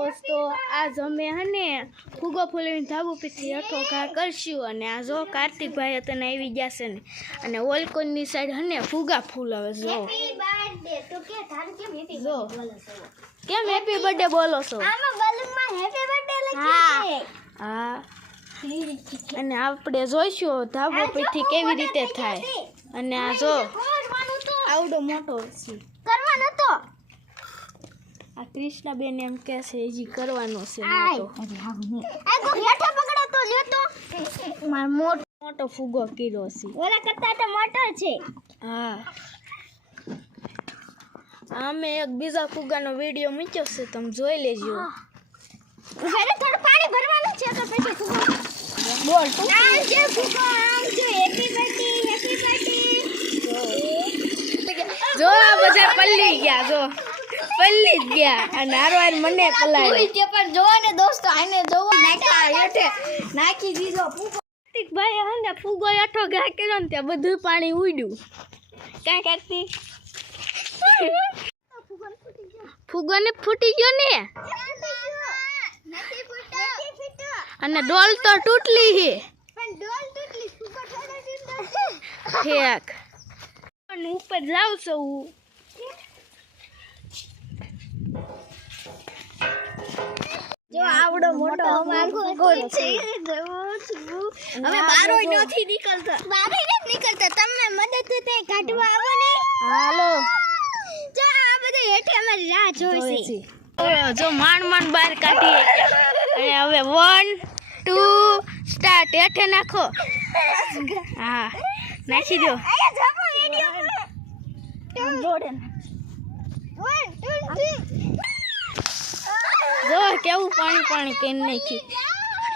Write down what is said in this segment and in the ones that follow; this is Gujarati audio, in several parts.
દોસ્તો આજ અમે હને ફુગો ફૂલની ધાબુ પીથી હતો ઘા કરશું અને આ જો કાર્તિકભાઈ તને આવી ગયા છે ને. અને ઓલકોનની સાઈડ હને ફુગા ફૂલ હવે જો. કે કેમ હેપી બર્થડે બોલો છો? હા. અને આપણે જોઈશું ધાબુ પીઠી કેવી રીતે થાય. અને આ જો આવડો મોટો છે. કરવાનું તો. આ કૃષ્ણબેન એમ કે છે હજી કરવાનો છે મોટો. આ ગો હેઠો પકડો તો લ્યો તો. મોટો ફુગો કીધો છે. ઓલા કરતા તો મોટો છે. હા. અમે એક બીજા ફુગાનો વીડિયો મૂક્યો છે તમે જોઈ લેજો. ઘરે થોડું પાણી ભરવાનું છે તો પછી ફુગો. બોલ તું આમ જે ફુગો આમ છે હેપી બર્થડે હેપી બર્થડે જો આ બધા પલ્લી ગયા જો. પલ્લી જ ગયા. અને હારવાર મને પલાળી છે પણ જોવો ને દોસ્તો આને જોવો. નાખા હેઠે. નાખી દીધો ફૂગો. કાર્તિકભાઈ હે ને ફૂગો હેઠો ઘા કર્યો ને ત્યાં બધું પાણી ઉડ્યું. કાંઈ કરતી ફૂગો ને ફૂટી ગયો ને? અને ડોલ તો તૂટલી હે. પણ ડોલ તૂટલી ફૂગો થોડો તૂટો ઠેક. અને ઉપર જાવ છો. હું આવડો મોટો અમારો ફૂગો છે. અમે બારોય નથી નીકળતા. બારોય નથી નીકળતા? તમે મદદ તે કાઢવા આવો ને. હાલો. જો આ બધા હેઠે અમારી રાહ જોઈ છે. જો માંડ માંડ બહાર કાઢીએ. અને હવે વન ટુ સ્ટાર્ટ હેઠે નાખો. હા નાખી દો. જોડે 1 2 3 જો કેવું પાણી પાણી કરી નાખ્યું.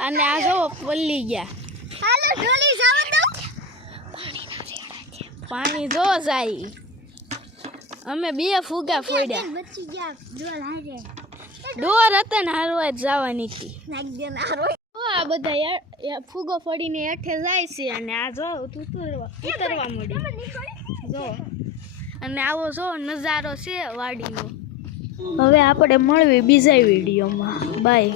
અને આ જો પલ્લી ગયા. પાણી જો જાય. અમે બે ફુગા ફોડ્યા. બચી ગયા. ડોલ હારે. ડોર હતા ને હારવા જ જવાની હતી. આ બધા ફુગો ફોડીને હેઠે જાય છે અને આ જો ઉતરવા ઉતરવા મળી જો. અને આવો જો નજારો છે વાડીનો. હવે આપણે મળવી બીજા વિડીયોમાં. બાય